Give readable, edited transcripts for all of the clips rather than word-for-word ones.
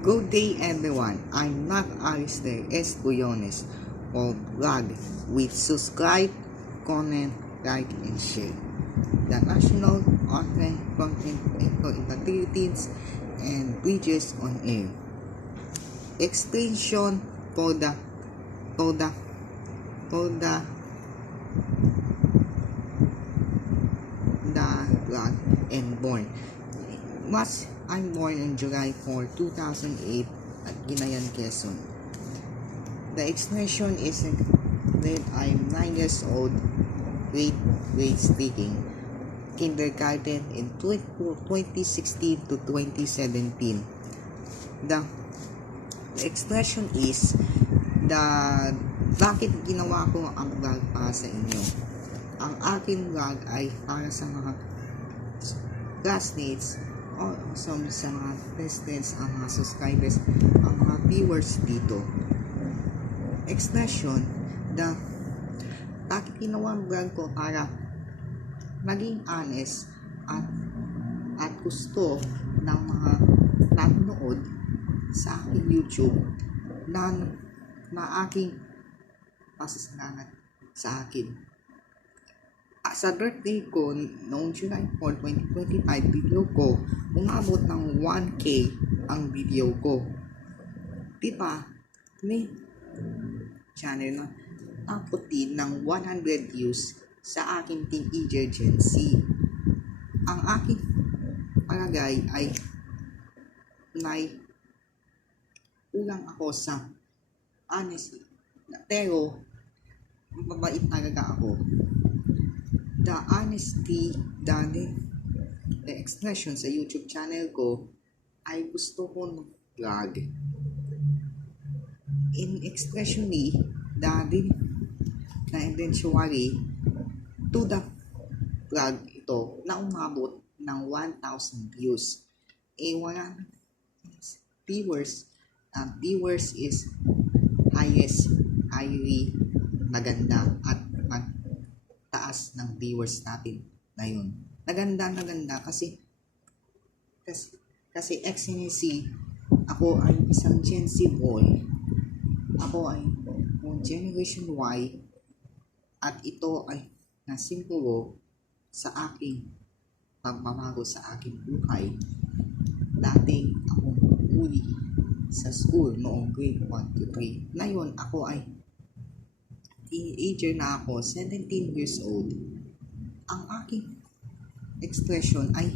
Good day everyone, I'm Mark Alistair S. Buyones of Vlog with subscribe, comment, like, and share. The National Online Content for Philippines and Bridges on Air. Extension for the vlog and born. I'm born on July 4, 2008 at Ginayan, Quezon. The expression is that I'm 9 years old, grade speaking, kindergarten in 2016 to 2017. The expression is bakit ginawa ko ang vlog para sa inyo. Ang aking vlog ay para sa mga classmates o sa mga residents, ang mga subscribers, ang mga viewers dito. Expression, bakit ginawa ang vlog ko para maging honest at gusto ng mga nanonood sa aking YouTube na aking pasasalamat sa akin. Sa birthday ko noong July 4, 2025, video ko, umabot ng 1K ang video ko. Diba? May channel na tapos din ng 100 views sa aking teenager Gen Z. Ang aking palagay ay kulang ako sa honesty. Pero, mabait talaga ako. The honesty, the expression sa YouTube channel ko ay gusto ko ng vlog. In expressionly, na eventually to the vlog ito na umabot ng 1,000 views. Wala viewers is highly maganda at taas ng viewers natin ngayon. Naganda kasi excellency, ako ay isang Gen Z boy. Ako ay Generation Y at ito ay nasimbolo sa aking pagbabago sa aking buhay. Dating akong uli sa school noong grade 1 to 3. Ngayon ako ay teenager na ako, 17 years old. Ang aking expression ay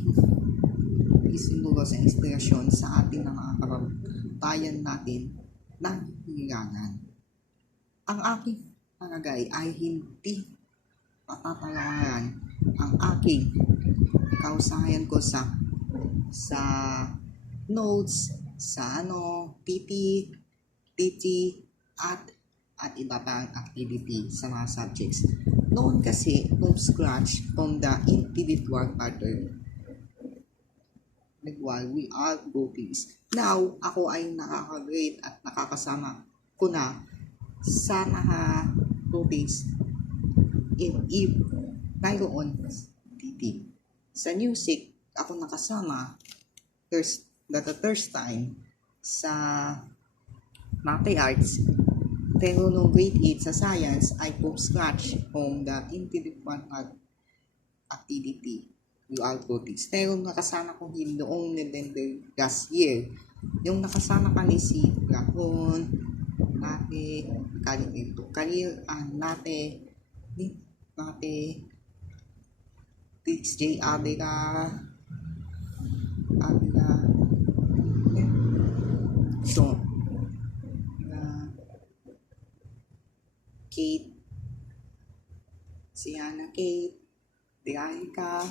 isinulo sa inspirasyon sa ating mga kababayan natin ng hilangan. Ang aking palagay ay hindi papapalawaran ang aking kausahayan ko sa notes, sa PT, TT, at iba pang activity sa mga subjects. Noon kasi, from scratch, from the individual pattern, we are groupings. Now, ako ay nakaka-grade at nakakasama ko na sa mga groupings if mayroon TT. Sa music, ako nakasama the first time sa Mape Arts. Pero noong grade 8 sa science, I from scratch from the individual activity throughout robotics. Pero nakasama ko din noong November last year. Yung nakasama kami si Gapon, Nate, TJ Abega, so, Kate, si Hannah Kate, Diaika,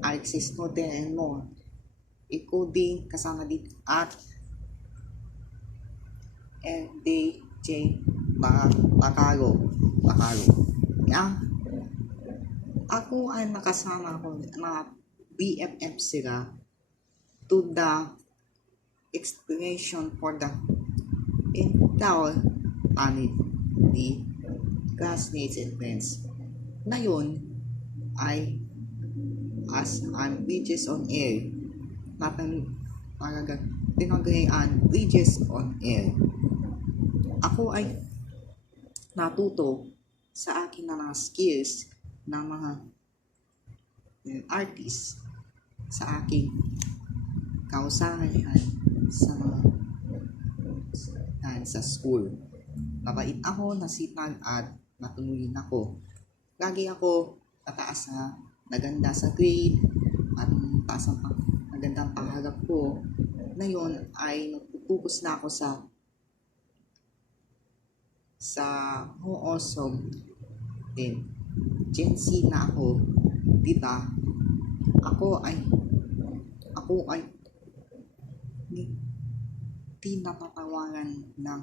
Alexis Noten and more. Ikaw din kasama dito at DJ Bakaro. Ako ay nakasama ko na BFF sila to the explanation for the entire family, classmates and friends. Ngayon ay as ang Bridges on Air. Tinagayaan Bridges on Air. Ako ay natuto sa akin na mga skills ng mga artist sa aking kausahan sa mga sa school. Mabait ako, nasipag at matunuin ako. Lagi ako tataas na naganda sa grade at taas ang magandang pangarap ko. Ngayon ay nagpupukus na ako sa more awesome din. Gen Z na ako, diba? Ako ay di napatawaran ng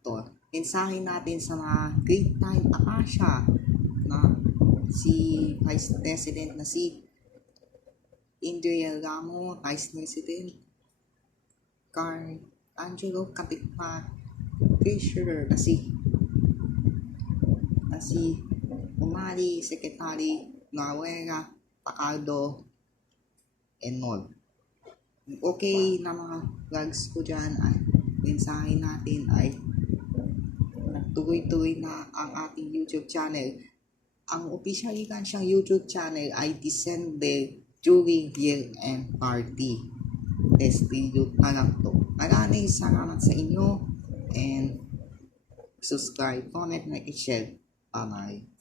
to. Mensahe natin sa mga great time Akasha na si Vice President na si Indria Ramo, Vice President Carl Angelo Capitpat, Treasurer na si Umali, Secretary Nawera, Pacardo, and all. Okay na mga vlogs ko dyan ay mensahe natin ay nagtuloy-tuloy na ang ating YouTube channel. Ang official siyang YouTube channel ay December during year-end party. Dilute na lang to. Maraming salamat sa inyo and subscribe, comment, like, and share. Bye-bye.